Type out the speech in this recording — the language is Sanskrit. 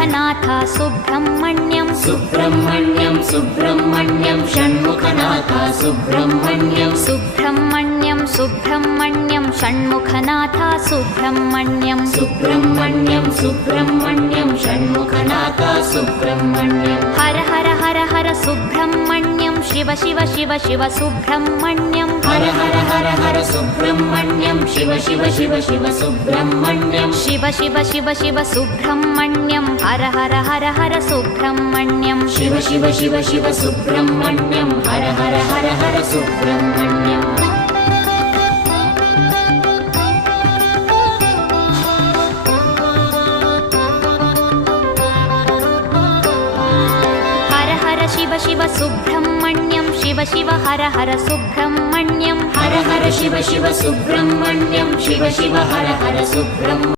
षण्मुखनाथ सुब्रह्मण्यं सुब्रह्मण्यं सुब्रह्मण्यं षण्मुखनाथ सुब्रह्मण्यं सुब्रह्मण्यं सुब्रह्मण्यं षण्मुखनाथ सुब्रह्मण्यं सुब्रह्मण्यं सुब्रह्मण्यं षण्मुखनाथ सुब्रह्मण्यं हर हर हर हर सुब्रह्मण्यं शिव शिव शिव शिव सुब्रह्मण्यं हर हर हर हर सुब्रह्मण्यं शिव शिव शिव शिव सुब्रह्मण्यं शिव शिव शिव शिव सुब्रह्मण्यं हर हर हर हर सुब्रह्मण्यं शिव शिव शिव शिव सुब्रह्मण्यं हर हर हर हर सुब्रह्मण्यं शिव शिव सुब्रह्मण्यं शिव शिव हर हर सुब्रह्मण्यं हर हर शिव शिव सुब्रह्मण्यं शिव शिव हर हर सुब्रह्मण्यं